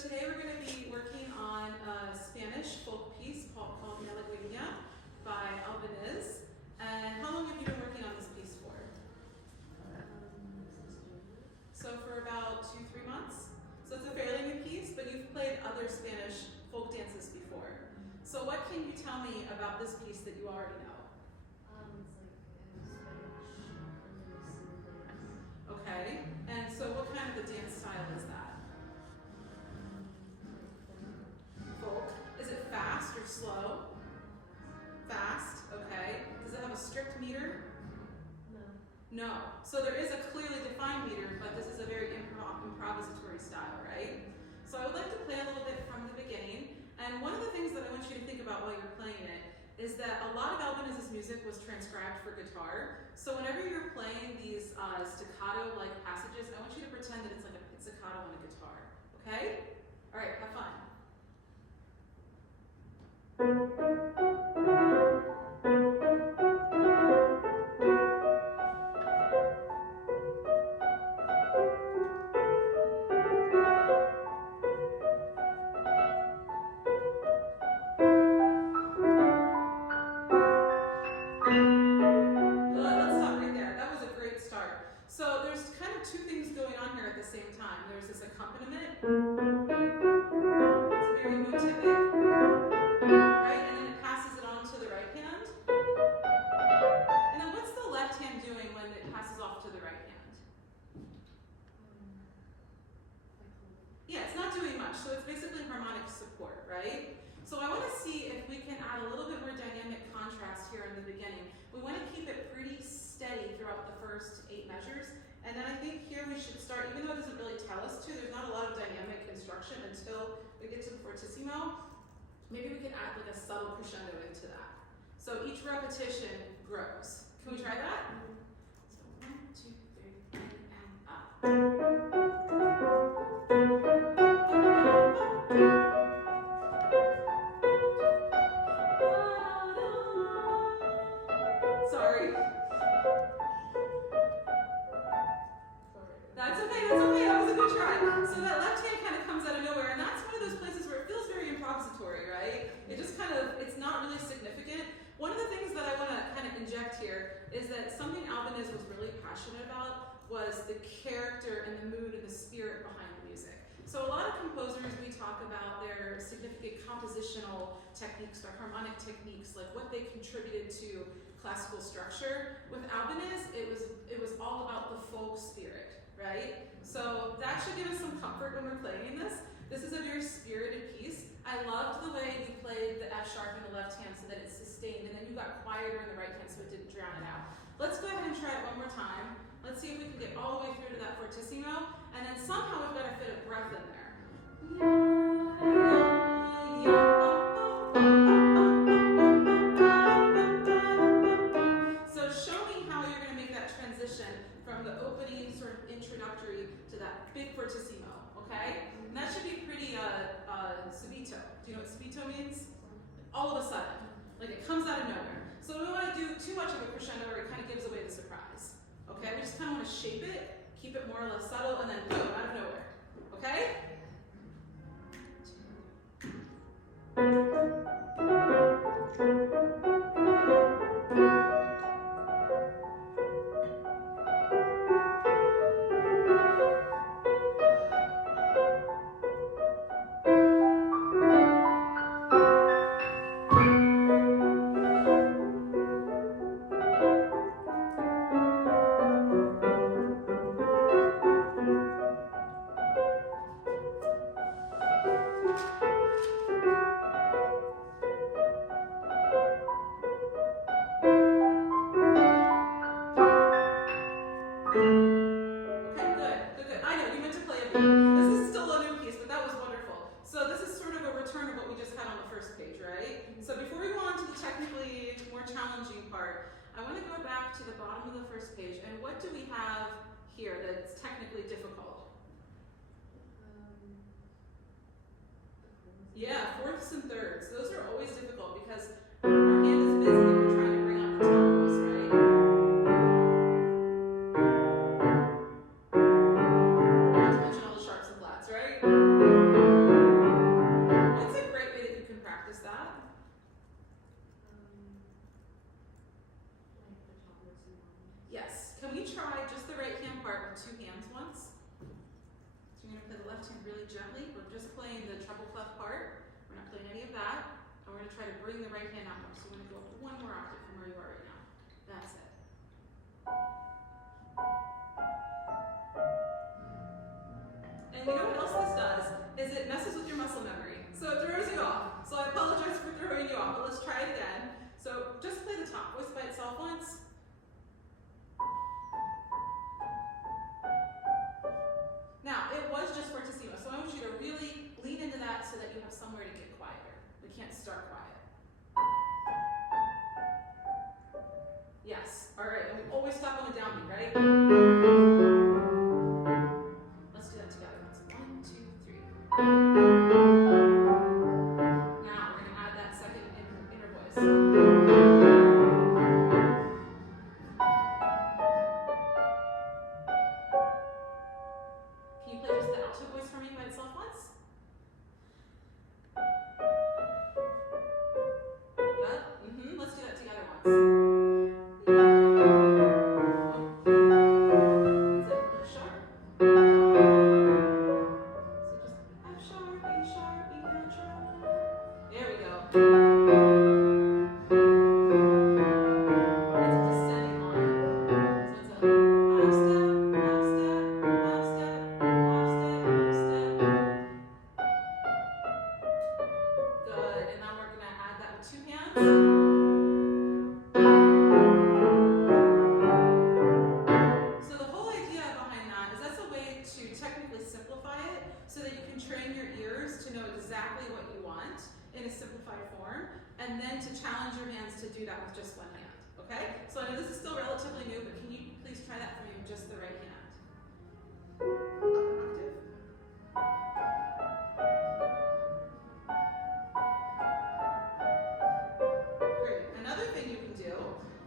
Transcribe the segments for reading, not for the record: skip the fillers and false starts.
today we're going to be working on a Spanish folk piece called Malagueña by Albanese. And how long have you been working on this piece for? So for about 2-3 months. So it's a fairly new piece, but you've played other Spanish folk dances before. So what can you tell me about this piece that you already know? Okay, and so what kind of a dance style is that? Folk. Is it fast or slow? Fast, okay. Does it have a strict meter? No. So there is a clearly defined meter, but this is a very improvisatory style, right? So I would like to play a little bit from the beginning. And one of the things that I want you to think about while you're playing it is that a lot of Albanese's music was transcribed for guitar. So whenever you're playing these staccato-like passages, I want you to pretend that it's like a pizzicato on a guitar, okay? All right, have fun. Let's stop right there. That was a great start. So there's kind of two things going on here at the same time. There's this accompaniment. It's very motivic, right? And then it passes it on to the right hand. And then what's the left hand doing when it passes off to the right hand? Yeah, it's not doing much. So it's basically harmonic support, right? So I want to see if we can add a little bit more dynamic contrast here in the beginning. We want to keep it pretty steady throughout the first 8 measures. And then I think here we should start, even though it doesn't really tell us to, there's not a lot of dynamic instruction until we get to the fortissimo. Maybe we can add like a subtle crescendo into that. So each repetition grows. Can we try that? So 1, 2, 3, and up. Sorry. That's okay, that was a good try. So that left hand kind of comes out of nowhere, and that's one of those places where it feels very improvisatory, right? It just kind of, it's not really significant. One of the things that I want to kind of inject here is that something Albanese was really passionate about was the character and the mood and the spirit behind the music. So a lot of composers, we talk about their significant compositional techniques, their harmonic techniques, like what they contributed to classical structure. With Albanese, it was all about the folk spirit, right? So that should give us some comfort when we're playing this. This is a very spirited piece. I loved the way we played the F sharp in the left hand so that it's sustained, and then you got quieter in the right hand so it didn't drown it out. Let's go ahead and try it one more time. Let's see if we can get all the way through to that fortissimo, and then somehow we've got to fit a breath in there. So show me how you're going to make that transition from the opening sort of introductory to that big fortissimo, okay? And that should be pretty subito. Do you know what subito means? All of a sudden. Like it comes out of nowhere. So we don't want to do too much of a crescendo where it kind of gives away the surprise. Okay? We just kind of want to shape it, keep it more or less subtle, and then boom, out of nowhere. Okay? Yeah, fourths and thirds. Those are always difficult because our hand is busy and we're trying to bring out the top voice, right? Not to mention all the sharps and flats, right? to try to bring the right hand out more. So you want to go up one more octave from where you are right now. That's it. And you know what else this does? Is it messes with your muscle memory. So it throws you off. So I apologize for throwing you off, but let's try it again. So just play the top voice by itself once. Now, it was just fortissimo, so I want you to really lean into that so that you have somewhere to get quieter. We can't start quiet. Yes, all right, and we always stop on the downbeat, right? Let's do that together. That's 1, 2, 3. Now, we're going to add that second inner voice. Can you play just the alto voice for me by itself once? Let's do that together once. Is it sharp? So just F sharp, E sharp, E natural. There we go. It's a descending line. So it's a half step, half step, half step, half step, half step. Good. And now we're going to add that with 2 hands. So the whole idea behind that is that's a way to technically simplify it so that you can train your ears to know exactly what you want in a simplified form, and then to challenge your hands to do that with just one hand. Okay? So I know this is still relatively new, but can you please try that for me with just the right hand? Up an octave. Great. Another thing you can do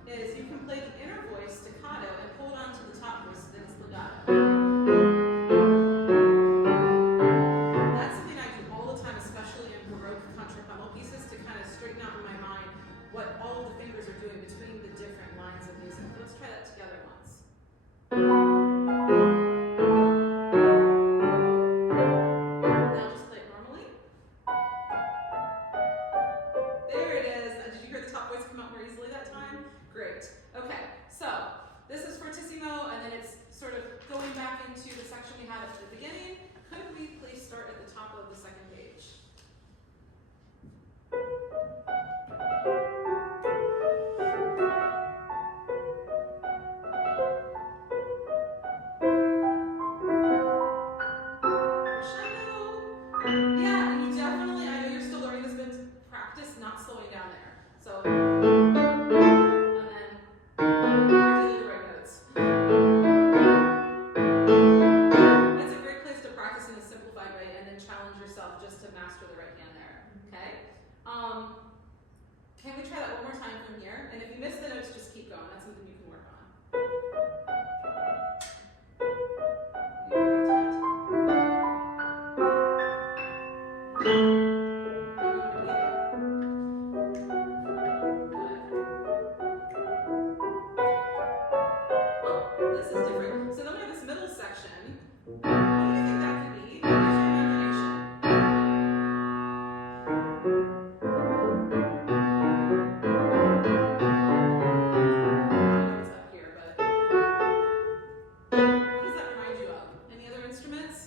is you can play the inner voice staccato and hold on to the top voice so that it's legato. That's something I do all the time, especially in Baroque contrapuntal pieces, to kind of straighten out in my mind what all of the fingers are doing between the different lines of music. Let's try that together once. Now just play it normally. There it is. Did you hear the top voice come out more easily that time? Great. Okay, so this is fortissimo, and then it's sort of going back into the section we had at the beginning. Could we please start at the top of the second page? Crescendo. Yeah, and you definitely, I know you're still learning this, but practice not slowing down there. So, and then ideally the right notes. It's a great place to practice in a simplified way and then challenge yourself just to master the right hand there. Okay? Can we try that one more time from here? And if you miss the notes, just keep going. That's something you can work on. This is different. So then we have this middle section. What do you think that could be? Use your imagination. It's up here, but what does that remind you of? Any other instruments?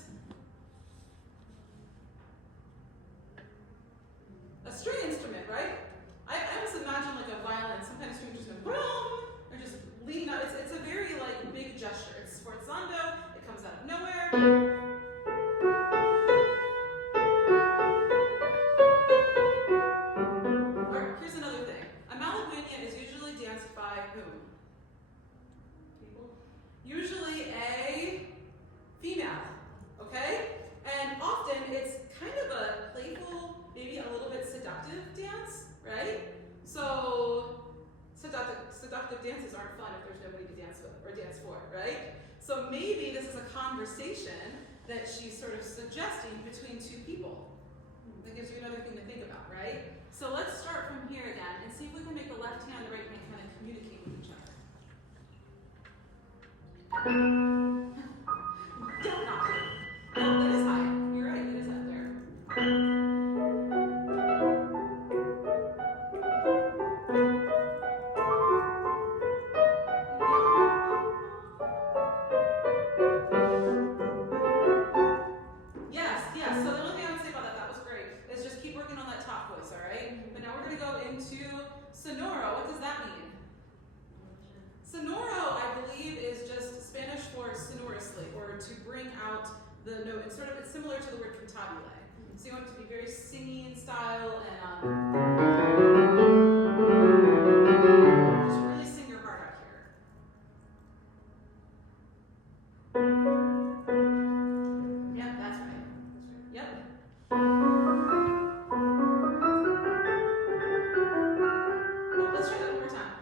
A string instrument, right? I almost imagine like a violin. Sometimes strings just go boom, or just leaning out. It's a very like big gesture. It's sforzando. It comes out of nowhere. Alright, here's another thing. A malagueña is usually danced by whom? People? Usually a female. Okay? And often it's kind of a playful, maybe a little bit seductive dance, right? So seductive dances aren't fun if there's nobody to dance with or dance for, right? So maybe this is a conversation that she's sort of suggesting between two people. That gives you another thing to think about, right? So let's start from here again and see if we can make the left hand and the right hand kind of communicate with each other. Don't knock it. Oh, that is high. You're right, it is up there. similar to the word cantabile. So you want it to be very singing style and just really sing your heart out here. Yep, that's right. Yep. Oh, let's try that one more time.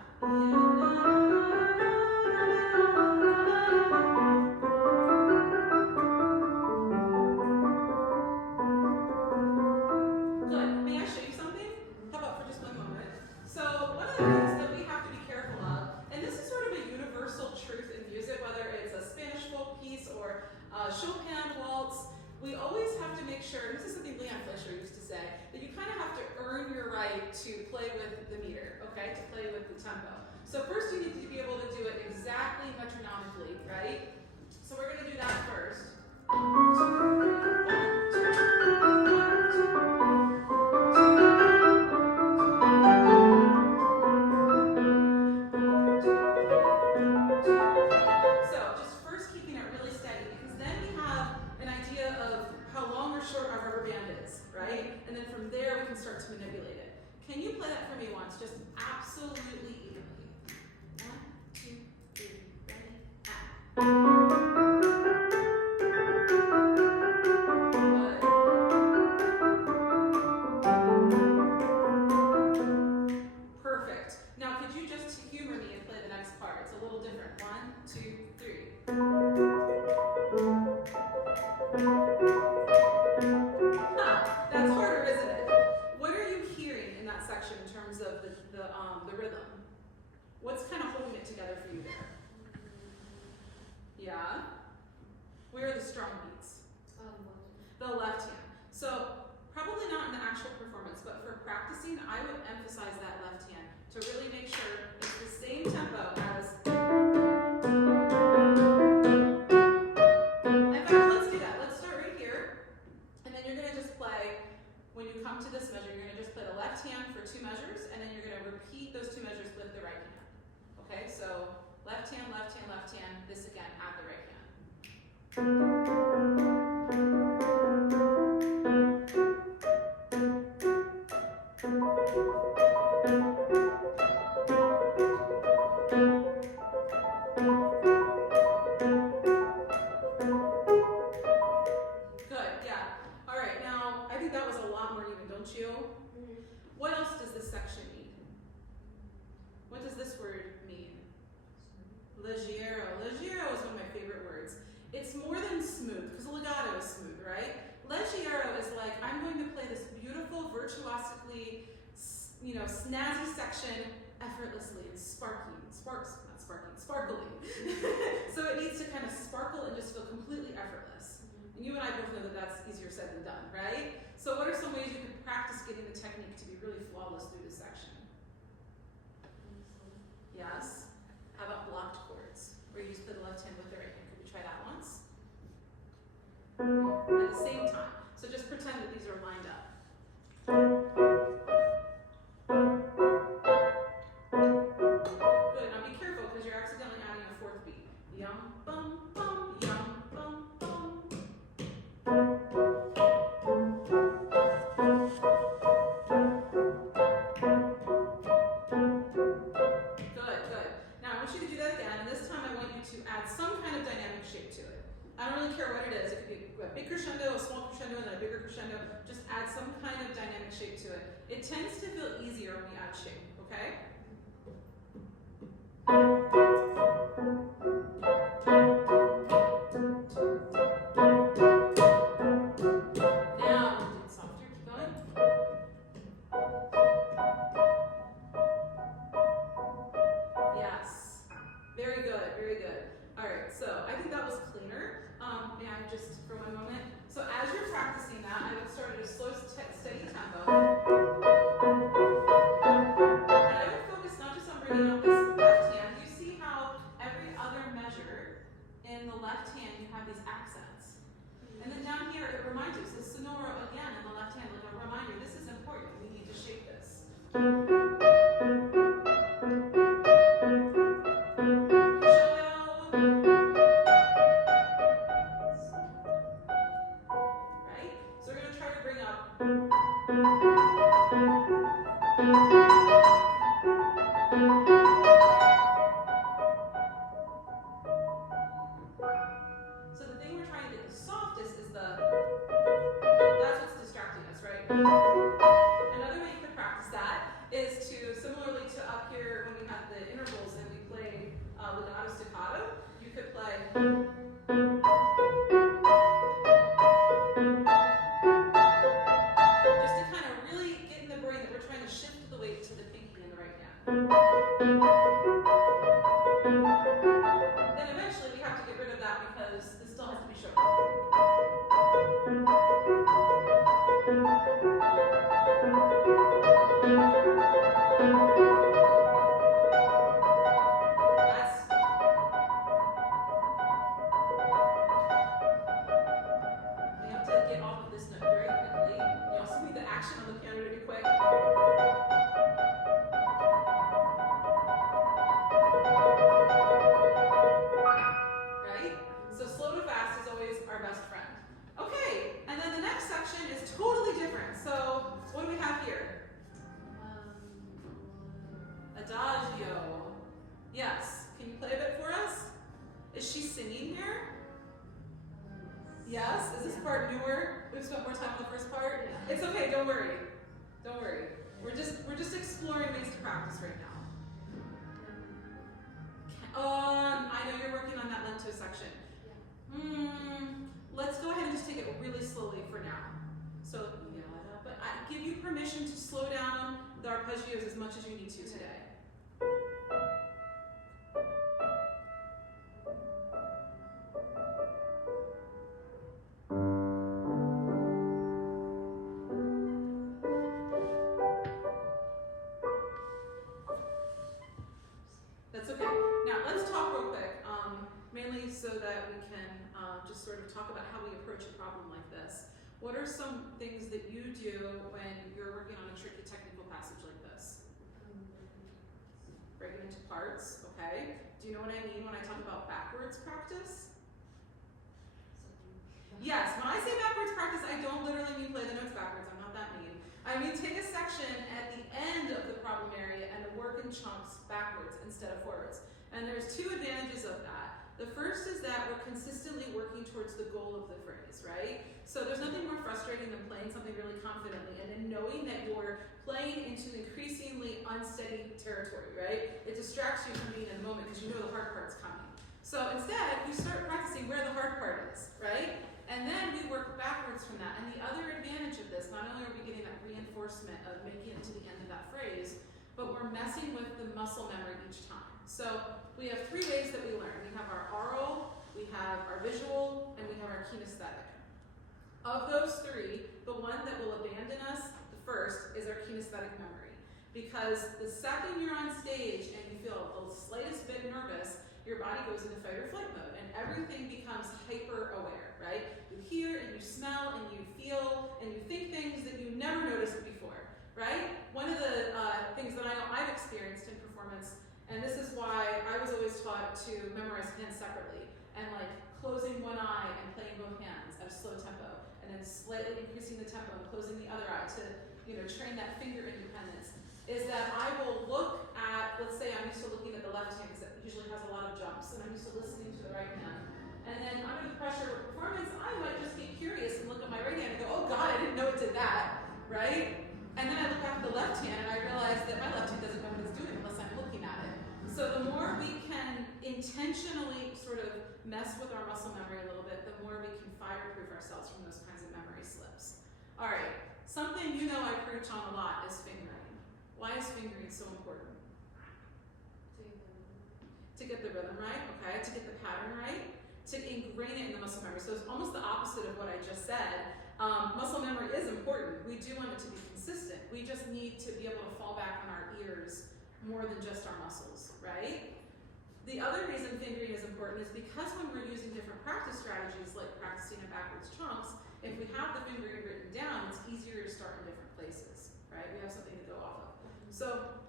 Good. May I show you something? How about for just one moment? So one of the things that we have to be careful of, and this is sort of a universal truth in music, whether it's a Spanish folk piece or a Chopin waltz, we always have to make sure, and this is something Leon Fleischer used to say, that you kind of have to earn your right to play with the meter, okay, to play with the tempo. So first you need to be able to do it exactly metronomically, right? So we're going to do that first. 1, 2, 3, 1, 2, 1, 2. So just first keeping it really steady, because then we have an idea of how long or short our rubber band is, right? And then from there we can start to manipulate it. Can you play that for me once, just absolutely evenly? 1, 2, 3, ready, at. Good. Perfect. Now could you just humor me and play the next part? It's a little different. 1, 2, 3. That's harder, isn't it? What are you hearing in that section in terms of the rhythm? What's kind of holding it together for you there? Yeah? Where are the strong beats? The left hand. So probably not in the actual performance, but for practicing, I would emphasize that left hand to really make sure it's the same tempo as. In fact, let's do that. Let's start right here, and then you're going to just play. When you come to this measure, you're going to just play the left hand for 2 measures, and then you're going to repeat those 2 measures with the right hand. Okay, so left hand, left hand, left hand, this again at the right hand. Good, yeah. All right, now I think that was a lot more even, don't you? What else does this section mean? What does this word mean? Leggero. Leggero is one of my favorite words. It's more than smooth, because legato is smooth, right? Leggero is like, I'm going to play this beautiful, virtuosically, snazzy section effortlessly and sparkling. So it needs to kind of sparkle and just feel completely effortless. And you and I both know that that's easier said than done, right? So what are some ways you can practice getting the technique to be really flawless through this section? Yes? How about blocked chords, where you just play the left hand with the right hand? Could we try that once? At the same time. So just pretend that these are lined up. Good. Now be careful, because you're accidentally adding a 4th beat. Yum, bum, bum, yum, bum, bum. Good. Now I want you to do that again, and this time I want you to add some kind of dynamic shape to it. I don't really care what it is. It could be a big crescendo, a small crescendo, and then a bigger crescendo. Just add some kind of dynamic shape to it. It tends to feel easier when we add shape, okay? Now, do it softer. Keep going. Yes. Very good. All right, so I think that was cleaner. May I just, for one moment? So as you're practicing that, I would start at a slow, steady tempo. And I would focus not just on bringing up this left hand. You see how every other measure in the left hand you have these accents. And then down here it reminds you, so sonoro again in the left hand, like a reminder, this is important. We need to shape this. So the thing we're trying to get the softest is that's what's distracting us, right? Another way you could practice that is to, similarly to up here when we have the intervals and we play legato staccato, you could play. Just to kind of really get in the brain that we're trying to shift the weight to the pinky and the right hand. Then eventually we have to get rid of that because this still has to be shook. We have to get off of this note very quickly. You also need the action on the piano to be quick. Right? So slow to fast is always our best friend. Okay, and then the next section is totally different. So what do we have here? Adagio. Yes. Can you play a bit for us? Is she singing here? Yes? Is this part newer? We've spent more time on the first part? It's okay, don't worry. Don't worry. We're just exploring ways to practice right now. I know you're working on that lento section. Let's go ahead and just take it really slowly for now. So, yeah, but I give you permission to slow down the arpeggios as much as you need to today. That's okay. Now let's talk real quick, mainly so that we can just sort of talk about how we approach a problem like this. What are some things that you do when you're working on a tricky technical passage like this? Break it into parts, okay? Do you know what I mean when I talk about backwards practice? Yes, when I say backwards practice, I don't literally mean play the notes backwards. I'm not that mean. I mean take a section at the end of the problem area and work in chunks backwards instead of forwards. And there's two advantages of that. The first is that we're consistently working towards the goal of the phrase, right? So there's nothing more frustrating than playing something really confidently and then knowing that you're playing into increasingly unsteady territory, right? It distracts you from being in the moment because you know the hard part's coming. So instead, you start practicing where the hard part is, right? And then we work backwards from that. And the other advantage of this, not only are we getting that reinforcement of making it to the end of that phrase, but we're messing with the muscle memory each time. So we have three ways that we learn. We have our oral, we have our visual, and we have our kinesthetic. Of those three, the one that will abandon us the first is our kinesthetic memory. Because the second you're on stage and you feel the slightest bit nervous, your body goes into fight or flight mode and everything becomes hyper aware, right? You hear and you smell and you feel and you think things that you never noticed before, right? One of the things that I know I've experienced in performance, and this is why I was always taught to memorize hands separately and like closing one eye and playing both hands at a slow tempo and then slightly increasing the tempo and closing the other eye to, train that finger independence, is that I will look at, let's say I'm used to looking at the left hand because it usually has a lot of jumps, and I'm used to listening to the right hand. And then under the pressure of performance, I might just be curious and look at my right hand and go, oh God, I didn't know it did that, right? And then I look at the left hand and I realize that my left hand doesn't know what it's doing unless I'm looking at it. So the more we can intentionally sort of mess with our muscle memory a little bit, the more we can fireproof ourselves from those kinds of memory slips. All right, something I preach on a lot is fingering. Why is fingering so important? To get the rhythm right, okay, to get the pattern right, to ingrain it in the muscle memory. So it's almost the opposite of what I just said. Muscle memory is important. We do want it to be consistent. We just need to be able to fall back on our ears more than just our muscles, right? The other reason fingering is important is because when we're using different practice strategies like practicing in backwards chunks, if we have the fingering written down, it's easier to start in different places, right? We have something to go off of. So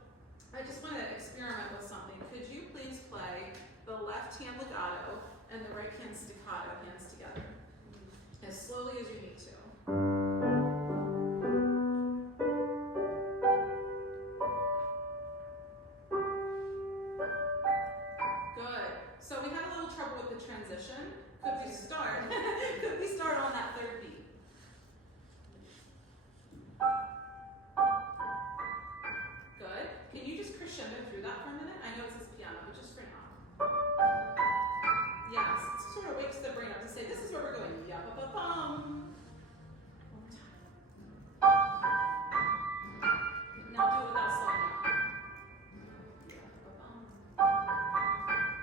I just want to experiment with something. Could you please play the left hand legato and the right hand staccato, hands together, as slowly as you need to. Good. Can you just crescendo through that for a minute? I know it says piano, but just for now. Yes, it sort of wakes the brain up to say, this is where we're going. Yap-a-ba-bum. One more time. Now do it without slowing down. Yap-a-bum.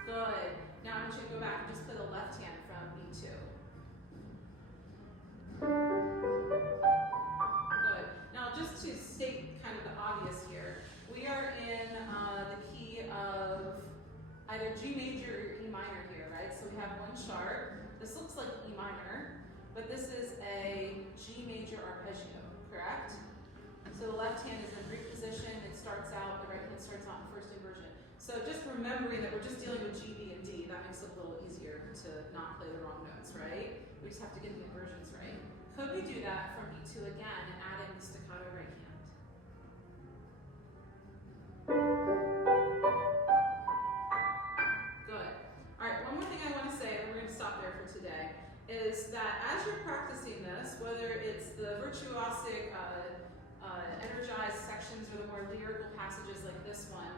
Good. Now I want you to go back and just play the left hand from B2. Good. Now just to state kind of the obvious here, we are in the key of either G major or E minor here, right? So we have one chart. This looks like E minor, but this is a G major arpeggio, correct? So the left hand is in Greek position, it starts out, the right hand starts out in first inversion. So just remembering that we're just dealing with G, B, and D, that makes it a little easier to not play the wrong notes, right? We just have to get the inversions right. Could we do that from B2 again and add in the staccato right hand? Good. All right, one more thing I want to say, and we're going to stop there for today, is that as you're practicing this, whether it's the virtuosic, energized sections or the more lyrical passages like this one,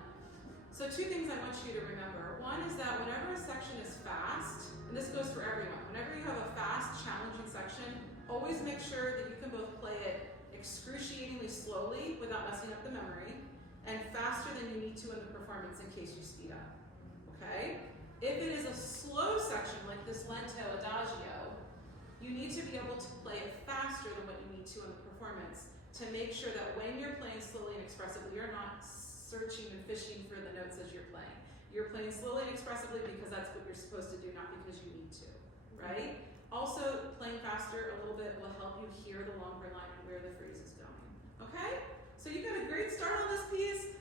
so two things I want you to remember. One is that whenever a section is fast, and this goes for everyone, whenever you have a fast, challenging section, always make sure that you can both play it excruciatingly slowly without messing up the memory, and faster than you need to in the performance in case you speed up, okay? If it is a slow section like this lento adagio, you need to be able to play it faster than what you need to in the performance to make sure that when you're playing slowly and expressively, you're not searching and fishing for the notes as you're playing. You're playing slowly and expressively because that's what you're supposed to do, not because you need to, right? Also, playing faster a little bit will help you hear the longer line and where the phrase is going, okay? So you got a great start on this piece.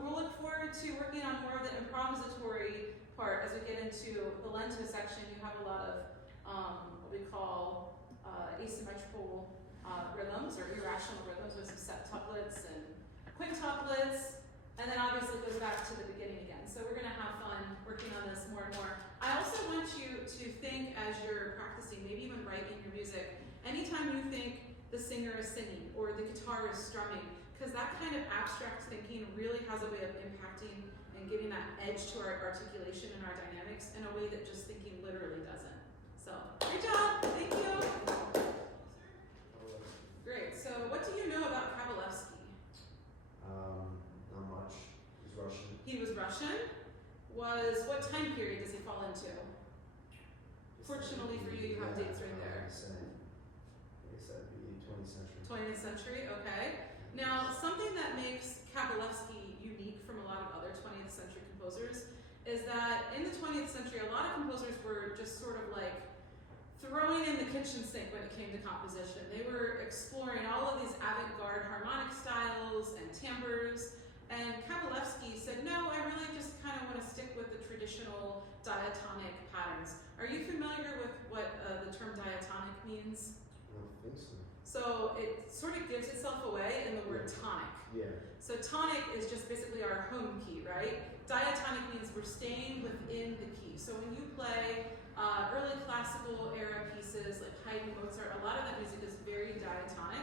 We'll look forward to working on more of the improvisatory part as we get into the lento section. You have a lot of what we call asymmetrical rhythms or irrational rhythms with some septuplets and quintuplets, and then obviously it goes back to the beginning again. So we're going to have fun working on this more and more. I also want you to think as you're practicing, maybe even write in your music, anytime you think the singer is singing or the guitar is strumming, because that kind of abstract thinking really has a way of impacting and giving that edge to our articulation and our dynamics in a way that just thinking literally doesn't. So, great job, thank you. Great, so what do you know about Kabalevsky? Not much. He's Russian. He was Russian. What time period does he fall into? Fortunately for you, you have dates right there. I guess that'd be 20th century. 20th century, okay. Now, something that makes Kabalevsky unique from a lot of other 20th century composers is that in the 20th century, a lot of composers were just sort of like throwing in the kitchen sink when it came to composition. They were exploring all of these avant-garde harmonic styles and timbres, and Kabalevsky said, no, I really just kind of want to stick with the traditional diatonic patterns. Are you familiar with what the term diatonic means? I don't think so. So it sort of gives itself away in the word tonic. Yeah. So tonic is just basically our home key, right? Diatonic means we're staying within the key. So when you play early classical era pieces like Haydn, Mozart, a lot of that music is very diatonic.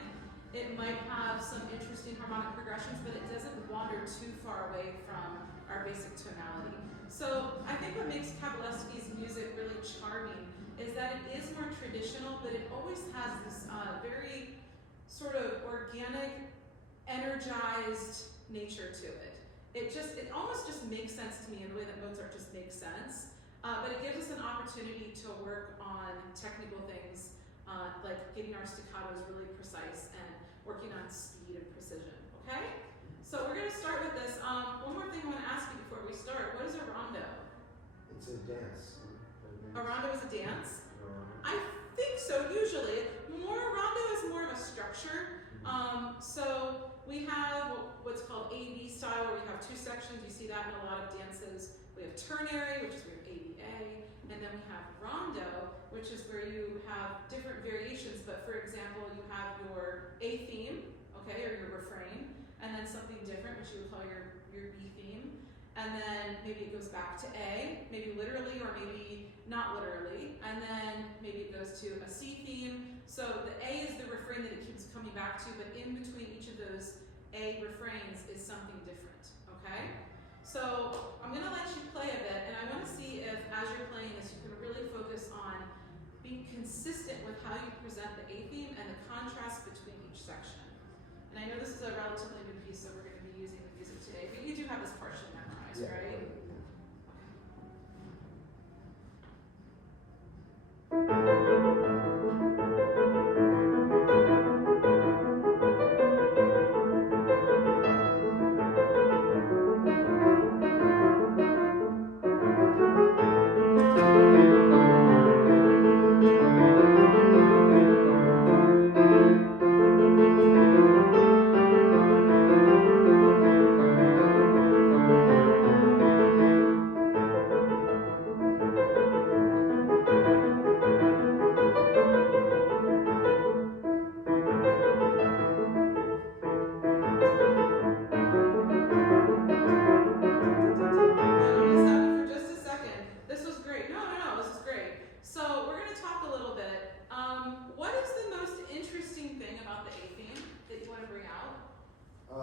It might have some interesting harmonic progressions, but it doesn't wander too far away from our basic tonality. So I think what makes Kabalevsky's music really charming is that it is more traditional, but it always has this very sort of organic, energized nature to it. It almost just makes sense to me in the way that Mozart just makes sense, but it gives us an opportunity to work on technical things like getting our staccatos really precise and working on speed and precision, okay? So we're gonna start with this. One more thing I wanna ask you before we start, what is a rondo? It's a dance. A rondo is a dance? No. I think so, usually. Rondo is more of a structure. So we have what's called A-B style, where we have two sections. You see that in a lot of dances. We have ternary, which is where A-B-A, and then we have rondo, which is where you have different variations. But for example, you have your A theme, okay, or your refrain, and then something different, which you would call your B theme. And then maybe it goes back to A, maybe literally or maybe not literally, and then maybe it goes to a C theme, So the A is the refrain that it keeps coming back to, but in between each of those A refrains is something different, okay? So I'm gonna let you play a bit, and I wanna see if, as you're playing this, you can really focus on being consistent with how you present the A theme and the contrast between each section. And I know this is a relatively new piece, so we're gonna be using the music today, but you do have this partially memorized, right?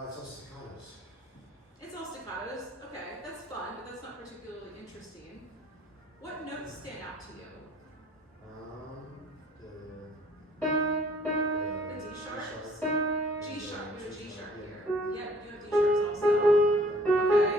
It's all staccatos. It's all staccatos. Okay, that's fun, but that's not particularly interesting. What notes stand out to you? The D sharps. G sharp. We have a G sharp here. Yep, you have D sharps also. Okay.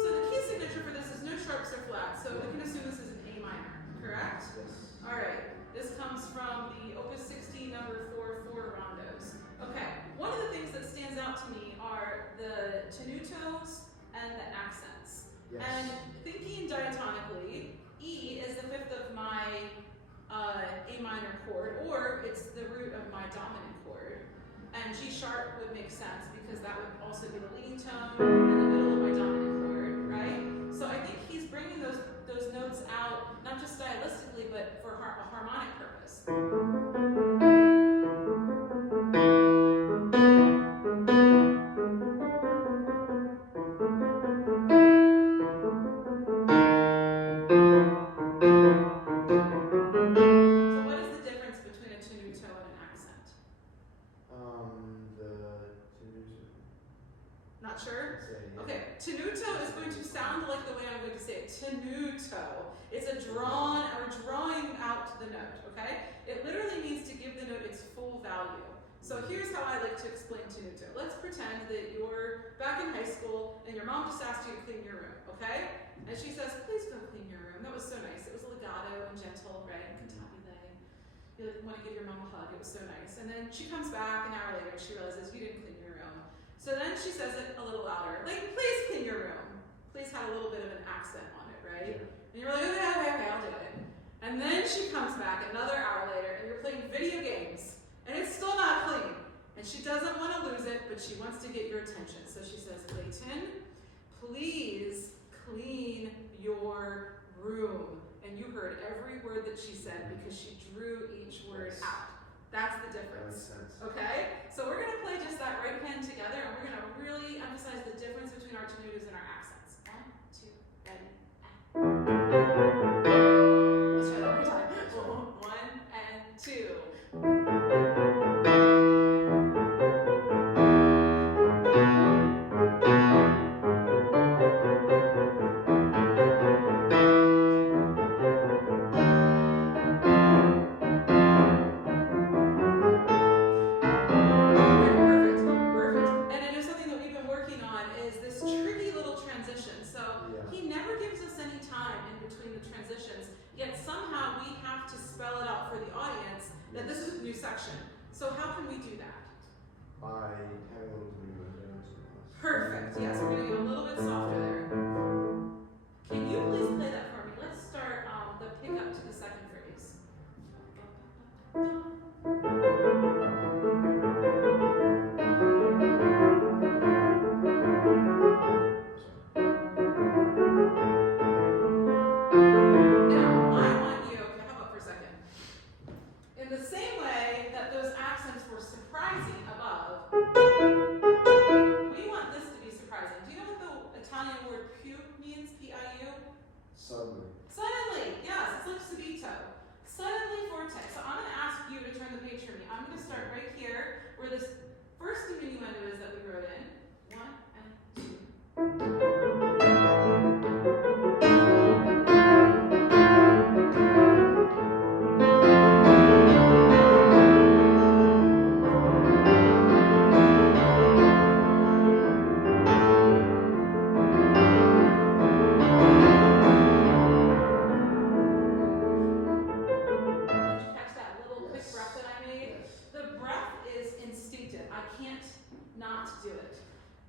So the key signature for this is no sharps or flats. So we can assume this is an A minor, correct? Yes. All right. This comes from the Opus 60 number 4 rondos. Okay. One of the things that stands out to me are the tenutos and the accents. Yes. And thinking diatonically, E is the fifth of my A minor chord, or it's the root of my dominant chord. And G sharp would make sense because that would also be the leading tone and the middle of my dominant chord, right? So I think he's bringing those notes out, not just stylistically, but for a harmonic purpose. Not sure? Okay, tenuto is going to sound like the way I'm going to say it. Tenuto. It's a drawn, or drawing out the note, okay? It literally means to give the note its full value. So here's how I like to explain tenuto. Let's pretend that you're back in high school and your mom just asked you to clean your room, okay? And she says, please go clean your room. That was so nice. It was legato and gentle, right? Cantabile. You want to give your mom a hug. It was so nice. And then she comes back an hour later and she realizes you didn't clean your room. So then she says it a little louder, like, please clean your room. Please had a little bit of an accent on it, right? Yeah. And you're like, okay, I'll do it. And then she comes back another hour later and you're playing video games and it's still not clean. And she doesn't want to lose it, but she wants to get your attention. So she says, Clayton, please clean your room. And you heard every word that she said because she drew each word out. That's the difference. That makes sense. Okay? So we're going to play just that right hand together, and we're going to really emphasize the difference between our tenutos and our accents. 1, 2, ready, let's try that one more time. 1 and 2. So how can we do that? By having a little bit of Perfect. Yes, we're going to get a little bit softer there. Can you please play that for me? Let's start the pickup to the second phrase. Now, I want you, okay, how about for a second? In the same way that those accents were surprising above, we want this to be surprising. Do you know what the Italian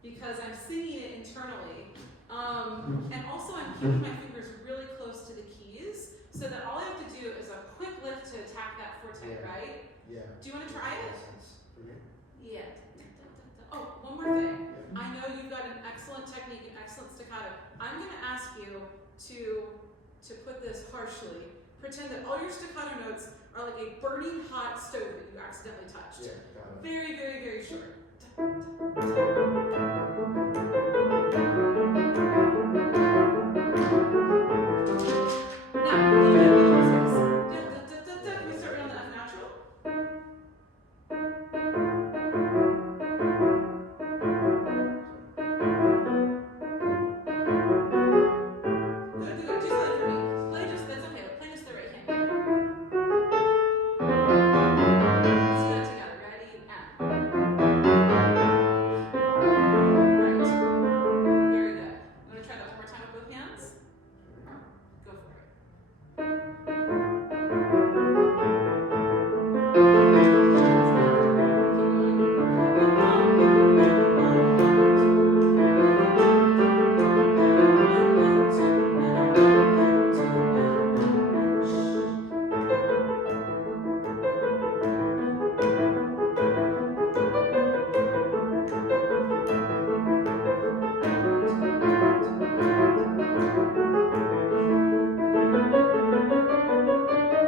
because I'm singing it internally. And also I'm keeping my fingers really close to the keys so that all I have to do is a quick lift to attack that forte, right? Yeah. Do you want to try it? Okay. Yeah. Oh, one more thing. I know you've got an excellent technique, an excellent staccato. I'm going to ask you to put this harshly. Pretend that all your staccato notes are like a burning hot stove that you accidentally touched. Yeah, got it. Very, very, very short. Now, you get the voices. Can we start on the F natural? Good, good, good. Just play for me. Play just, that's okay. Play just the right hand here. Let's do that together. Ready? And. Right. Very good. I'm going to try that one more time with both hands. Go for it.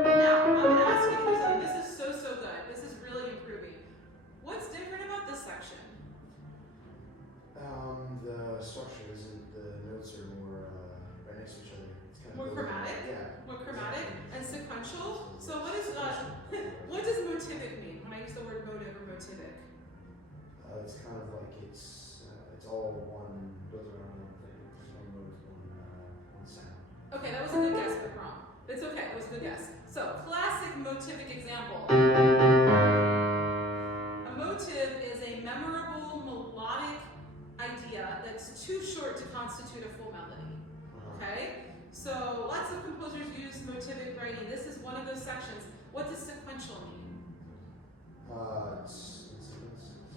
Now, I'm going to ask you to do something. This is so, so good. This is really improving. What's different about this section? The structure isn't, the notes are more right next to each other. It's kind of More chromatic? Yeah. More chromatic and sequential. So what is what does motivic mean when I use the word motive or motivic? It's kind of like it's all one, goes around one thing. There's one note, one sound. Okay, that was a good guess, but wrong. It's okay, it was a good guess. So, classic motivic example. A motive is a memorable melodic idea that's too short to constitute a full melody. Okay? So, lots of composers use motivic writing. This is one of those sections. What does sequential mean? It's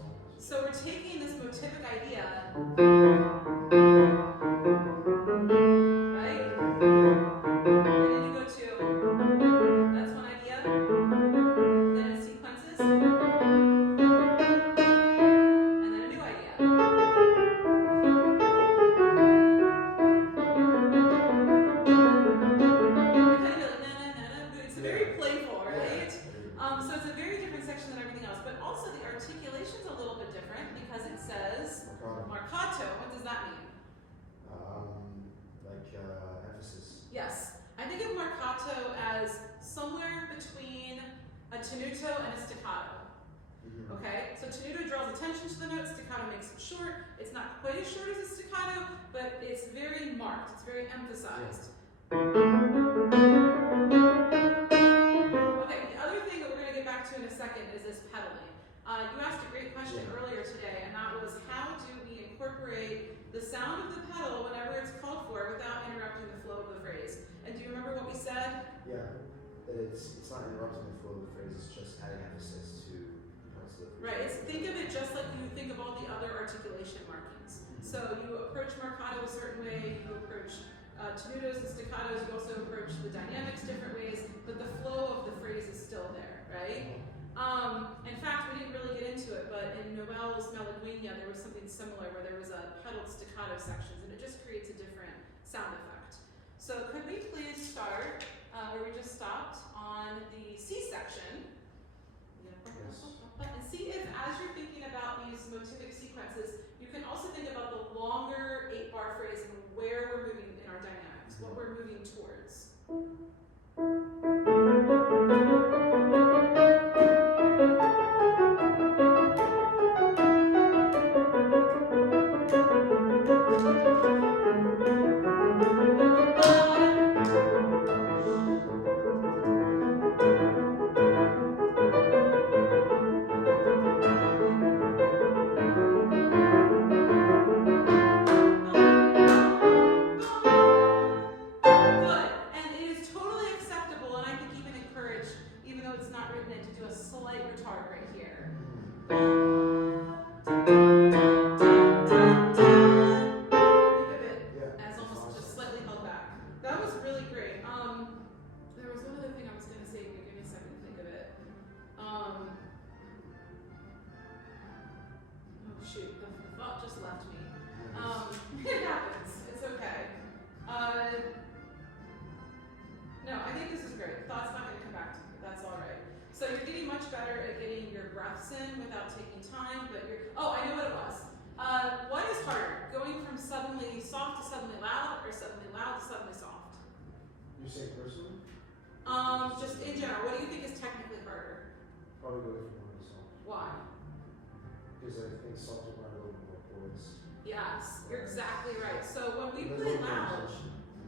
almost. So, we're taking this motivic idea, right? And then you go to, that's one idea. Then it sequences. And then a new idea. It's very playful, right? So it's a very different section than everything else. But also the articulation's a little bit different because it says marcato. What does that mean? Emphasis. Yes. I think of marcato as somewhere between a tenuto and a staccato. Okay? So tenuto draws attention to the note, staccato makes it short. It's not quite as short as a staccato, but it's very marked. It's very emphasized. Okay, the other thing that we're going to get back to in a second is this pedaling. You asked a great question earlier today, and that was how do we incorporate the sound of the pedal whenever it's called for without interrupting the flow of the phrase? And do you remember what we said? Yeah, that it's not interrupting the flow of the phrase, it's just adding emphasis to the parts of the phrase. Right, think of it just like you think of all the other articulation markings. So you approach marcato a certain way, you approach tenutos and staccatos, you also approach the dynamics different ways, but the flow of the phrase is still there, right? In fact, we didn't really get into it, but in Noel's Malagueña, there was something similar where there was a pedaled staccato sections, and it just creates a different sound effect. So could we please start where we just stopped on the C section? Yes. And see if, as you're thinking about these motivic sequences, you can also think about the longer 8-bar phrase and where we're moving in our dynamics, what we're moving towards. Oh, just left me. It happens. It's okay. No, I think this is great. Thought's not going to come back to me. That's all right. So you're getting much better at getting your breaths in without taking time, but you're, oh, I know what it was. What is harder, going from suddenly soft to suddenly loud, or suddenly loud to suddenly soft? You say personally? Just in general, what do you think is technically harder? Probably go from one to soft. Why? Because I think soft will have a little bit more chords. Yes, you're exactly right. So when we play loud,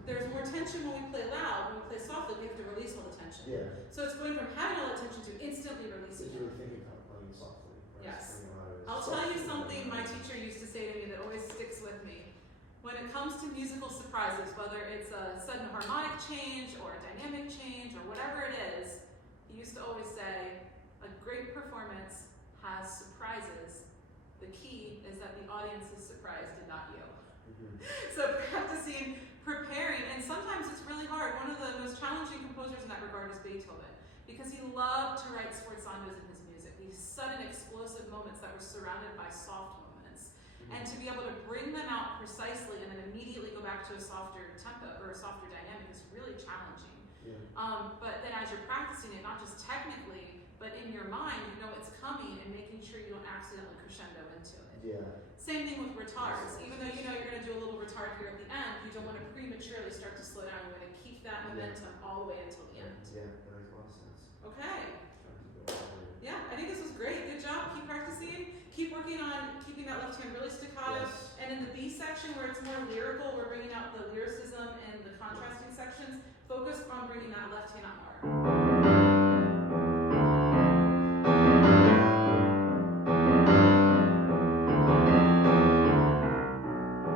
there's more tension when we play loud. When we play softly, we have to release all the tension. Yeah. So it's going from having all the tension to instantly releasing Because it. you're thinking about playing softly. Right? Yes. Playing I'll tell you something my teacher used to say to me that always sticks with me. When it comes to musical surprises, whether it's a sudden harmonic change or a dynamic change or whatever it is, he used to always say, a great performance has surprises. The key is that the audience is surprised and not you. So practicing, preparing, and sometimes it's really hard. One of the most challenging composers in that regard is Beethoven, because he loved to write sforzandos in his music, these sudden explosive moments that were surrounded by soft moments. And to be able to bring them out precisely and then immediately go back to a softer tempo or a softer dynamic is really challenging. Yeah. But then as you're practicing it, not just technically, but in your mind, you know it's coming and making sure you don't accidentally crescendo into it. Yeah. Same thing with retards. Even though you know you're going to do a little retard here at the end, you don't want to prematurely start to slow down. You want to keep that momentum all the way until the end. Yeah, that makes a lot of sense. Okay. Trying to go forward. Yeah, I think this was great. Good job. Keep practicing. Keep working on keeping that left hand really staccato. Yes. And in the B section where it's more lyrical, we're bringing out the lyricism and the contrasting sections. Focus on bringing that left hand out more.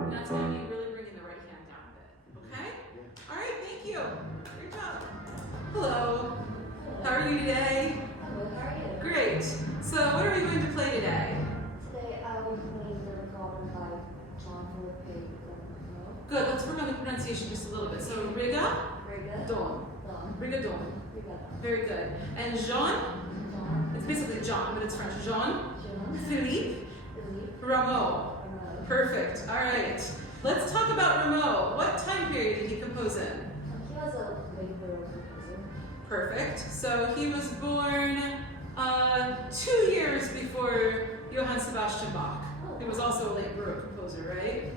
And that's going to be really bringing the right hand down a bit. Okay? Yeah. All right, thank you. Great job. Hello. How are you today? Hello, how are you? Great. So what are we going to play today? Today I will be playing the recording by John Philip Page. Good. Let's work on the pronunciation just a little bit. So riga, Riga. don. Don. Rigadon. Riga. Very good. And Jean, John. it's basically John, but it's French. Jean, John. Philippe, Philippe. Rameau. Rameau. Perfect. All right. Let's talk about Rameau. What time period did he compose in? He was a late Baroque composer. Perfect. So he was born 2 years before Johann Sebastian Bach. He was also a late Baroque composer, right?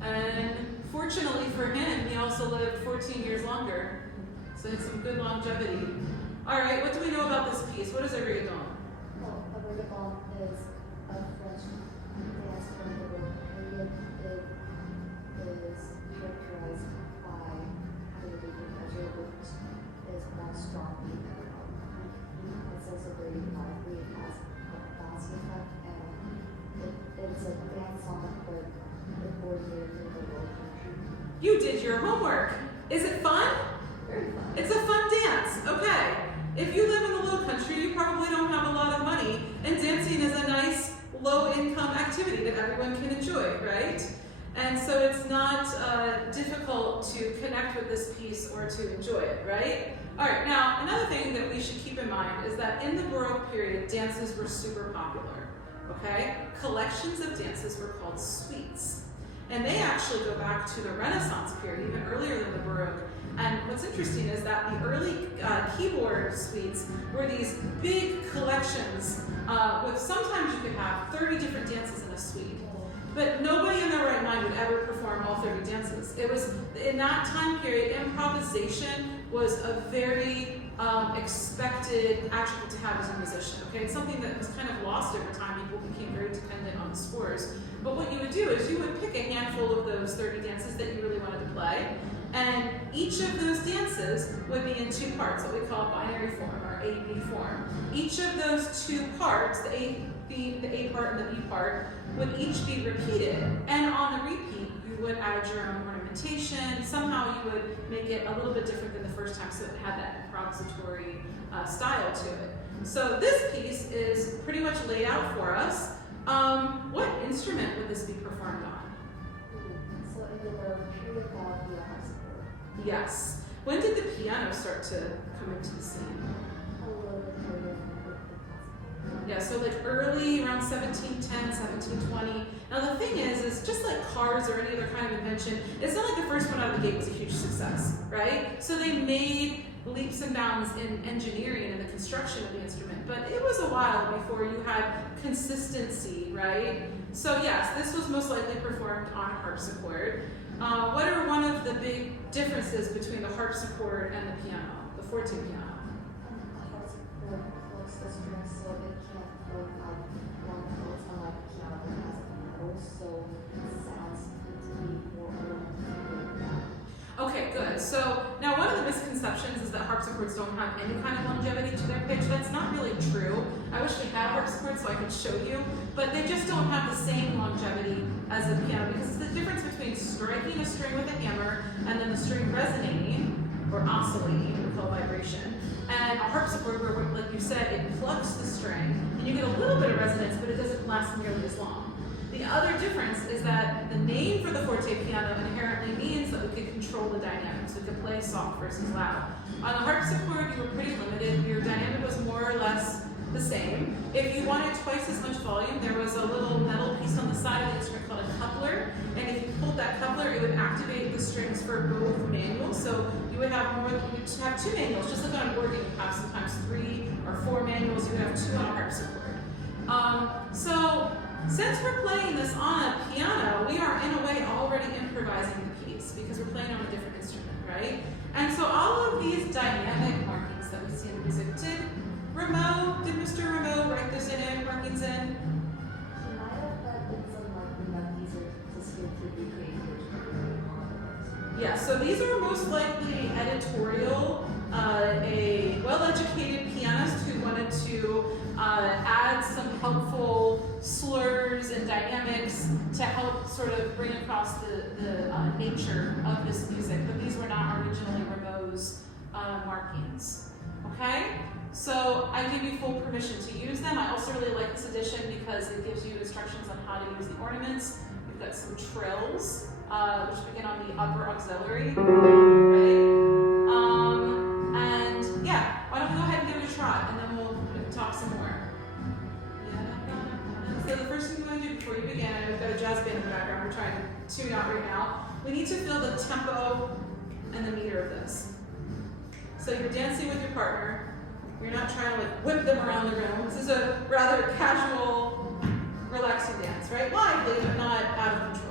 And fortunately for him, he also lived 14 years longer. So he had some good longevity. All right, what do we know about this piece? What is a rigadon? Oh, a rigadon is a French dance from the Baroque period. It is characterized by having a measure which is more strongly. It's also very lively. It has a bouncy effect, and it's a dance song for the coordinator in the Baroque country. You did your homework. Is it fun? Very fun. It's a fun dance. Okay. If you live in the low country, you probably don't have a lot of money, and dancing is a nice low-income activity that everyone can enjoy, right? And so it's not difficult to connect with this piece or to enjoy it, right? All right, now another thing that we should keep in mind is that in the Baroque period, dances were super popular, okay? Collections of dances were called suites. And they actually go back to the Renaissance period, even earlier than the Baroque. And what's interesting is that the early keyboard suites were these big collections with sometimes you could have 30 different dances in a suite. But nobody in their right mind would ever perform all 30 dances. It was, in that time period, improvisation was a very expected attribute to have as a musician. Okay, it's something that was kind of lost over time. People became very dependent on the scores. But what you would do is you would pick a handful of those 30 dances that you really wanted to play, and each of those dances would be in two parts, what we call binary form or A-B form. Each of those two parts, the A part and the B part, would each be repeated. And on the repeat, you would add your own ornamentation. Somehow you would make it a little bit different than the first time, so it had that improvisatory style to it. So this piece is pretty much laid out for us. What instrument would this be performed on? So in the Baroque period, that would be a harpsichord. Yes. When did the piano start to come into the scene? A little bit later than the classical. Yeah, so like early, around 1710, 1720. Now the thing is just like cars or any other kind of invention, it's not like the first one out of the gate was a huge success, right? So they made leaps and bounds in engineering and the construction of the instrument, but it was a while before you had consistency, right? So yes, this was most likely performed on a harpsichord. What are one of the big differences between the harpsichord and the piano, the forte piano? A harpsichord plugs the strings so it can't play out long notes, unlike a piano that has pedals, so sounds tend to be more ornamental. Okay, good. So now one of the misconceptions is that harpsichords don't have any kind of longevity to their pitch. That's not really true. I wish we had harpsichords so I could show you, but they just don't have the same longevity as a piano because it's the difference between striking a string with a hammer and then the string resonating or oscillating, we call vibration. And a harpsichord, where, like you said, it plucks the string and you get a little bit of resonance, but it doesn't last nearly as long. The other difference is that the name for the forte piano inherently means that we could control the dynamics. We could play soft versus loud. On the harpsichord, you were pretty limited. Your dynamic was more or less the same. If you wanted twice as much volume, there was a little metal piece on the side of the instrument called a coupler, and if you pulled that coupler, it would activate the strings for both manuals. So you would have two manuals, just like on an organ, you have sometimes 3 or 4 manuals. You would have 2 on a harpsichord. Since we're playing this on a piano, we are in a way already improvising the piece because we're playing on a different instrument, right? And so all of these dynamic markings that we see in the music, did Mr. Rameau write those markings in? He might have, but it's unlikely that these are just here to recreate the Yeah, so these are most likely editorial, a well-educated pianist who wanted to add some helpful slurs and dynamics to help sort of bring across the nature of this music, but these were not originally Rameau's markings, okay? So I give you full permission to use them. I also really like this edition because it gives you instructions on how to use the ornaments. We've got some trills, which begin on the upper auxiliary, right? And yeah, why don't we go ahead and give it a try, and then we'll talk some more. So the first thing we want to do before you begin, and we've got a jazz band in the background we're trying to tune out right now, we need to feel the tempo and the meter of this. So you're dancing with your partner. You're not trying to like whip them around the room. This is a rather casual, relaxing dance, right? Lively, but not out of control.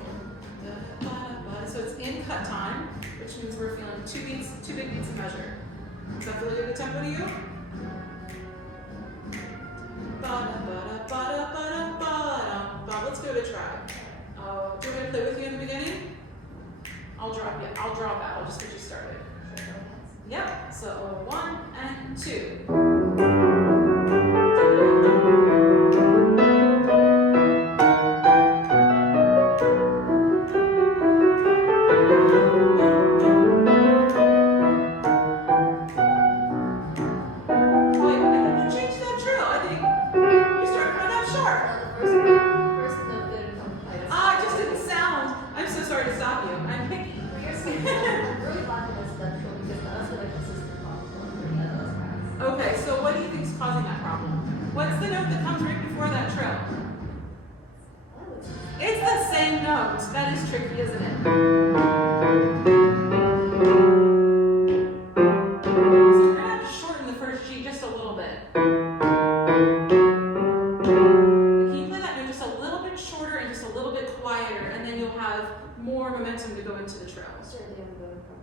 So it's in cut time, which means we're feeling 2 big beats of measure. Does that feel like a good tempo to you? Let's give it a try. Do you want me to play with you in the beginning? I'll drop out. I'll just get you started. Yep. So 1 and 2. Okay, so what do you think is causing that problem? What's the note that comes right before that trill? It's the same note. That is tricky, isn't it? So we're gonna have to shorten the first G just a little bit. Can you play that note just a little bit shorter and just a little bit quieter, and then you'll have more momentum to go into the trill. Sure, they have going from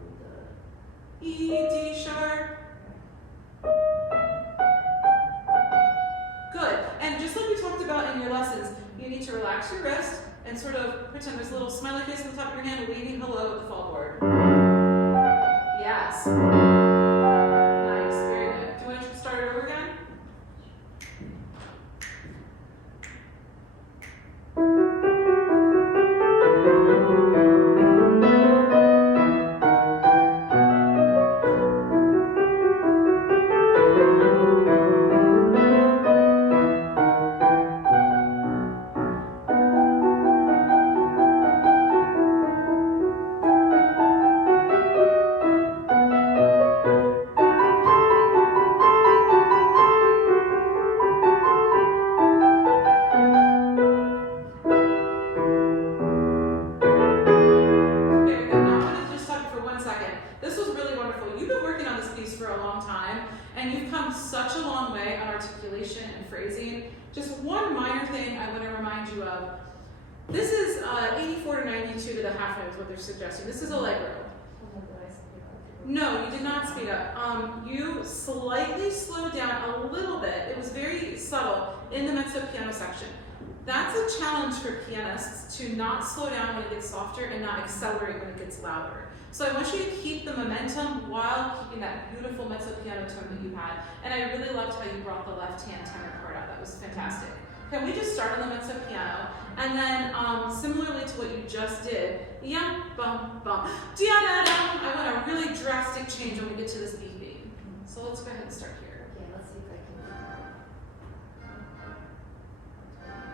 the E, D sharp. Good. And just like we talked about in your lessons, you need to relax your wrist and sort of pretend there's a little smiley face on the top of your hand waving hello at the fallboard. Yes. Nice. Very good. Do you want to start it over again? Just one minor thing I want to remind you of. This is 84 to 92 to the half note is what they're suggesting. This is allegro. No, you did not speed up. You slightly slowed down a little bit. It was very subtle in the mezzo piano section. That's a challenge for pianists to not slow down when it gets softer and not accelerate when it gets louder. So I want you to keep the momentum while keeping that beautiful mezzo piano tone that you had. And I really loved how you brought the left-hand tenor part out. That was fantastic. Can we just start on the mezzo piano? And then, similarly to what you just did, yum, bum, bum, dia-da-dum. I want a really drastic change when we get to this beat beat. So let's go ahead and start here. Okay, let's see if I can.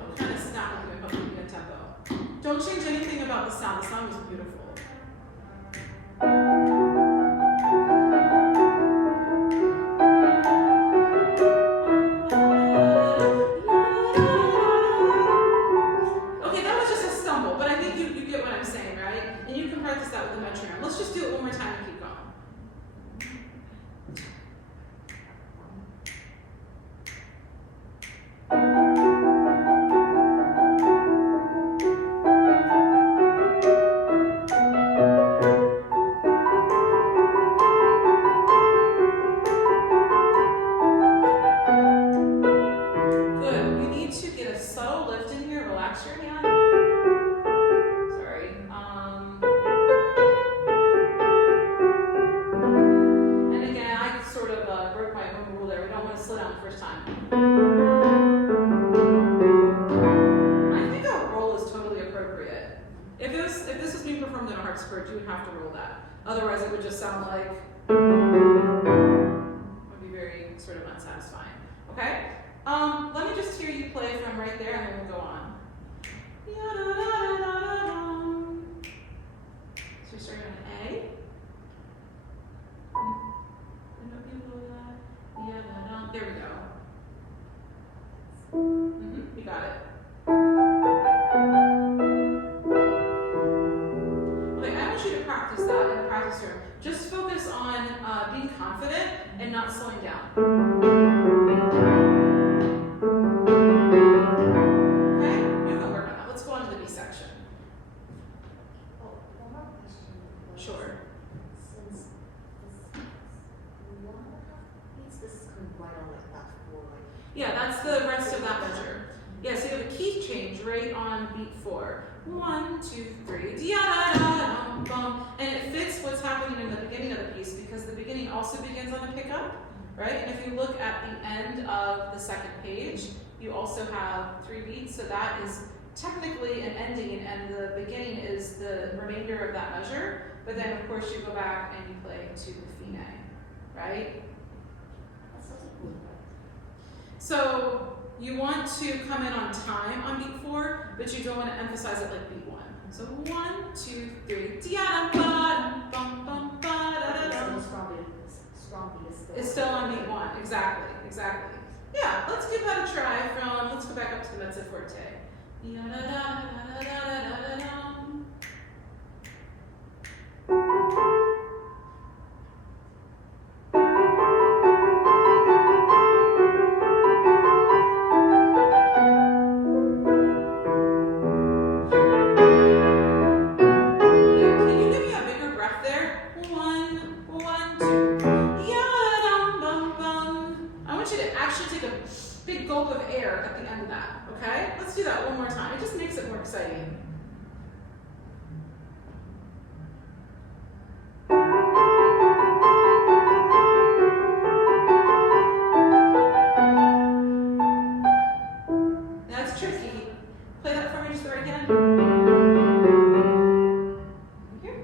I'll kind of snap with you and hope you get tempo. Don't change anything about the sound. The sound was beautiful. Okay, that was just a stumble, but I think you get what I'm saying, right? And you can practice that with the metronome. Let's just do it one more time and keep going. You would have to roll that. Otherwise, it would just sound like, it would be very sort of unsatisfying. Okay? Let me just hear you play from right there and then we'll go on. So you're starting on A. There we go. You got it. Practice that in the practice room. Just focus on being confident and not slowing down. Okay? You can work on that. Let's go on to the B section. Oh, one more question. Sure. Since this 1.5 beats, this is kind of right on like that 4. Like, Yeah, that's the rest of that measure. Yeah, so you have a key change right on beat 4. 1, 2, 3, dia-da-da-dum, bum. And it fits what's happening in the beginning of the piece because the beginning also begins on a pickup, right? And if you look at the end of the second page, you also have 3 beats, so that is technically an ending, and the beginning is the remainder of that measure. But then, of course, you go back and you play to the fine, right? that's such a cool part. So you want to come in on time on beat 4, but you don't want to emphasize it like beat 1. So 1, 2, 3, So the strong beat is it's still on beat 1. Exactly, exactly. Yeah, let's give that a try from, let's go back up to the mezzo forte. Exciting. That's tricky. Play that for me just right again. Here.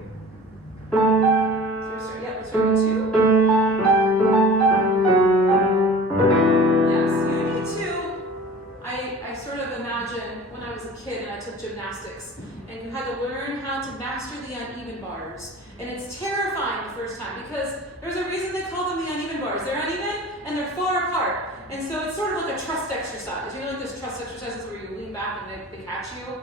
So we're starting, yeah, we're starting 2. Yes, you need to. I sort of imagine when I was a kid and I took gymnastics, and you had to learn how to master the uneven bars. And it's terrifying the first time because there's a reason they call them the uneven bars. They're uneven and they're far apart. And so it's sort of like a trust exercise. You know, like those trust exercises where you lean back and they catch you?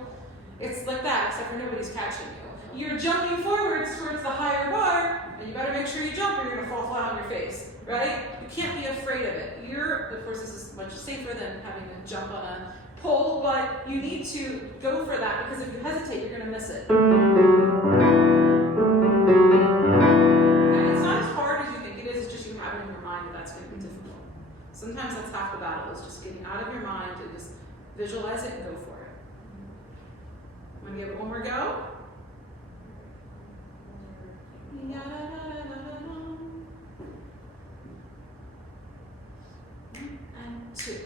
It's like that, except for nobody's catching you. You're jumping forwards towards the higher bar, and you better make sure you jump or you're going to fall flat on your face. right? You can't be afraid of it. Of course, this is much safer than having to jump on a pole, but you need to go for that because if you hesitate, you're going to miss it. Okay? It's not as hard as you think it is, it's just you have it in your mind that that's going to be difficult. Sometimes that's half the battle, is just getting out of your mind and just visualize it and go for it. I'm going to give it one more go. And 2.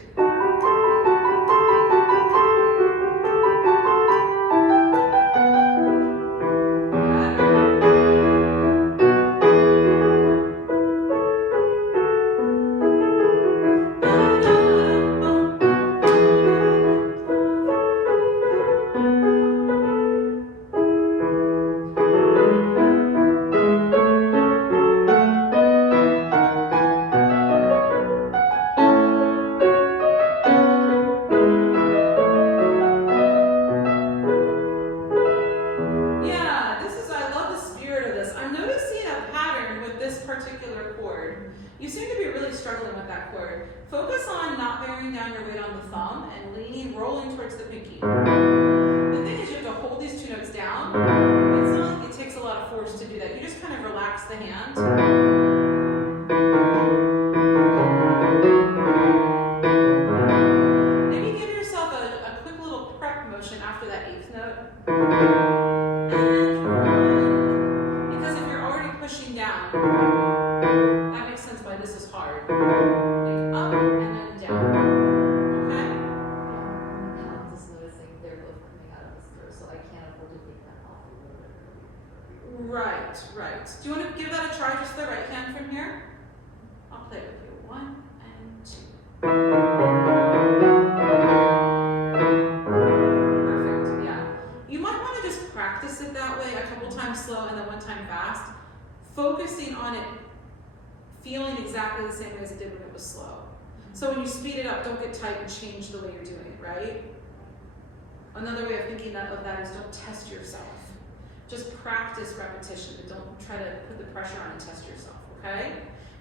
Right. Do you want to give that a try, just the right hand from here? I'll play with you. 1 and 2. Perfect, yeah. You might want to just practice it that way, a couple times slow and then one time fast, focusing on it feeling exactly the same way as it did when it was slow. So when you speed it up, don't get tight and change the way you're doing it, right? Another way of thinking of that is don't test yourself. Just practice repetition, but don't try to put the pressure on and test yourself, okay?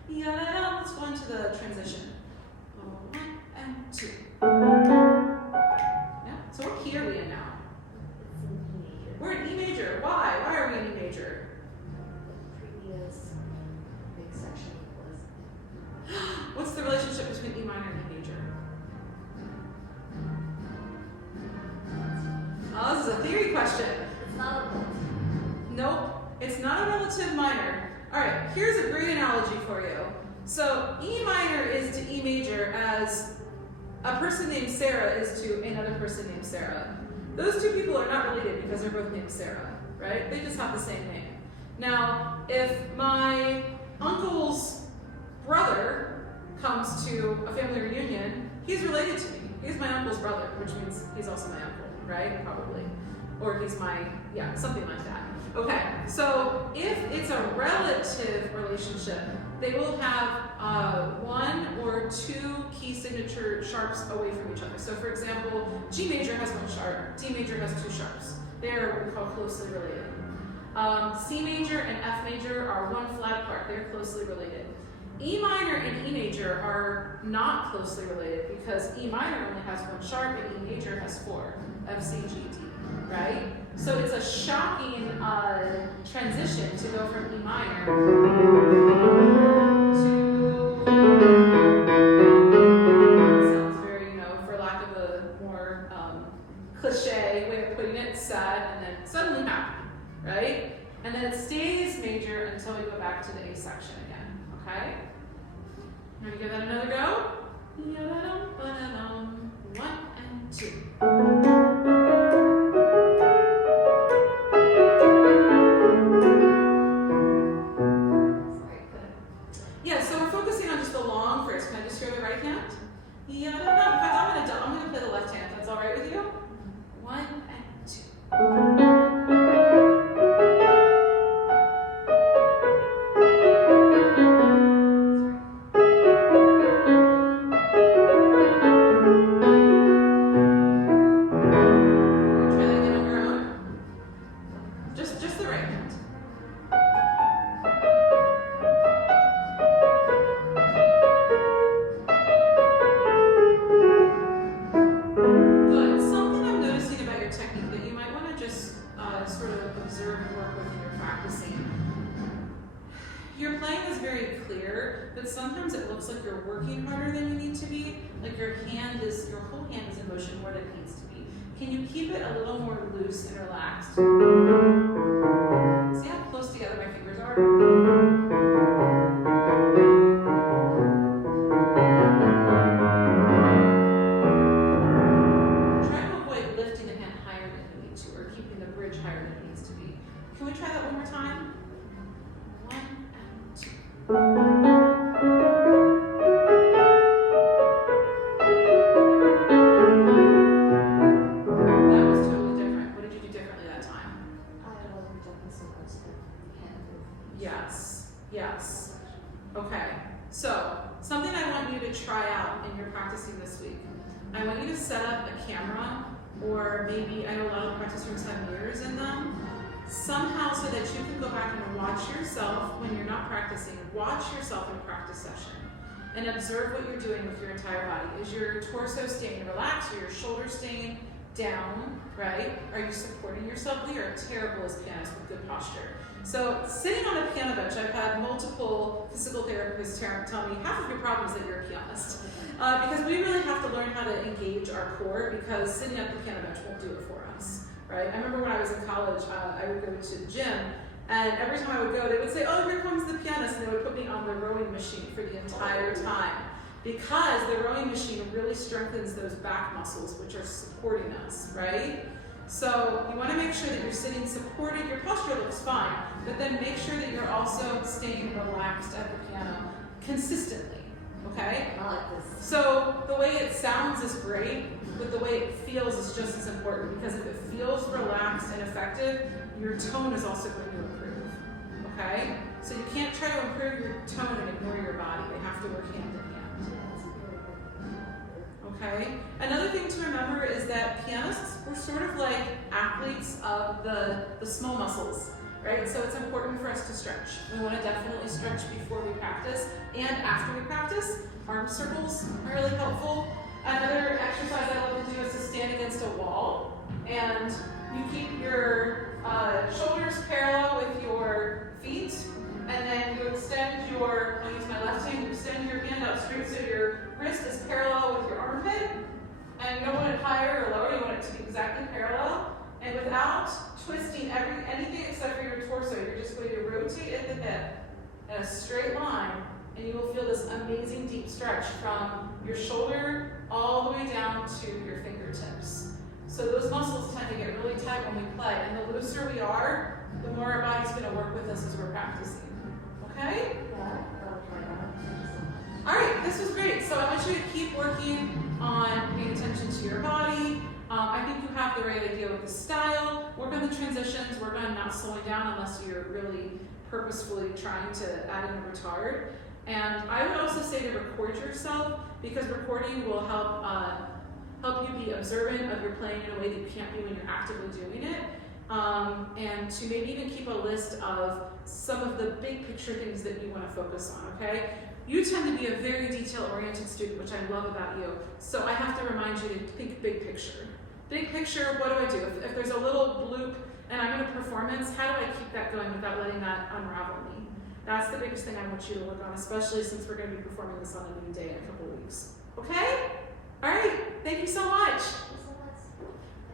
Yeah, let's go into the transition. 1 and 2. Yeah, so what key are we in now? We're in E major. Why? Why are we in E major? The previous big section was. What's the relationship between E minor and E major? Oh, this is a theory question. It's not a relative. Nope, it's not a relative minor. All right, here's a great analogy for you. So E minor is to E major as a person named Sarah is to another person named Sarah. Those two people are not related because they're both named Sarah, right? They just have the same name. Now, if my uncle's brother comes to a family reunion, he's related to me. He's my uncle's brother, which means he's also my uncle, right? Probably. Or he's my, yeah, something like that. Okay, so if it's a relative relationship, they will have 1 or 2 key signature sharps away from each other. So for example, G major has 1 sharp, D major has 2 sharps. They're what we call closely related. C major and F major are 1 flat apart. They're closely related. E minor and E major are not closely related because E minor only has 1 sharp and E major has 4, F, C, G, D, right? So it's a shocking transition to go from E minor to, it sounds very, for lack of a more cliche way of putting it, sad, and then suddenly happy, right? And then it stays major until we go back to the A section again, okay? Now we give that another go. 1 and 2. Yeah, so we're focusing on just the long phrase. Can I just hear the right hand? In fact, I'm gonna play the left hand. That's all right with you? 1 and 2. Just the right hand. sometimes it looks like you're working harder than you need to be, like your whole hand is in motion more than it needs to be. Can you keep it a little more loose and relaxed? See how close together my fingers are? Try to avoid lifting the hand higher than you need to, or keeping the bridge higher than it needs to be. Can we try that one more time? 1 and 2. That was totally different. What did you do differently that time? I wasn't jumping so much that hand moved. Yes. Yes. Okay. So, something I want you to try out in your practicing this week. I want you to set up a camera, or maybe, I know a lot of practice rooms have mirrors in them, somehow so that you can go back and watch yourself when you're not practicing. Watch yourself in a practice session and observe what you're doing with your entire body. Is your torso staying relaxed? Are your shoulders staying down, right? Are you supporting yourself? We are terrible as pianists with good posture. So sitting on a piano bench, I've had multiple physical therapists tell me half of your problem is that you're a pianist. Because we really have to learn how to engage our core, because sitting at the piano bench won't do it for us, right? I remember when I was in college, I would go to the gym, and every time I would go, they would say, oh, here comes the pianist, and they would put me on the rowing machine for the entire time. Because the rowing machine really strengthens those back muscles, which are supporting us, right? So you want to make sure that you're sitting supported. Your posture looks fine, but then make sure that you're also staying relaxed at the piano consistently, okay? I like this. So the way it sounds is great, but the way it feels is just as important, because if it feels relaxed and effective, your tone is also going to improve, okay? So you can't try to improve your tone and ignore your body. They have to work hand in hand. Okay. Another thing to remember is that pianists, we're sort of like athletes of the small muscles, right? So it's important for us to stretch. We want to definitely stretch before we practice and after we practice. Arm circles are really helpful. Another exercise I love to do is to stand against a wall, and you keep your shoulders parallel with your feet, and then you extend your, I'll use my left hand, you extend your hand out straight so your wrist is parallel with your armpit, and you don't want it higher or lower, you want it to be exactly parallel, and without twisting anything except for your torso, you're just going to rotate at the hip in a straight line, and you will feel this amazing deep stretch from your shoulder all the way down to your fingertips. So those muscles tend to get really tight when we play, and the looser we are, the more our body's going to work with us as we're practicing. Okay? Yeah, I'll try that. Thank you so much. All right, this was great. So I want you to keep working on paying attention to your body. I think you have the right idea with the style. Work on the transitions. Work on not slowing down unless you're really purposefully trying to add in a retard. And I would also say to record yourself, because recording will help you be observant of your playing in a way that you can't be when you're actively doing it. And to maybe even keep a list of some of the big picture things that you want to focus on, okay? You tend to be a very detail-oriented student, which I love about you. So I have to remind you to think big picture. Big picture, what do I do? If there's a little bloop and I'm in a performance, how do I keep that going without letting that unravel me? That's the biggest thing I want you to work on, especially since we're going to be performing this on a new day in a couple weeks. Okay? All right. Thank you so much.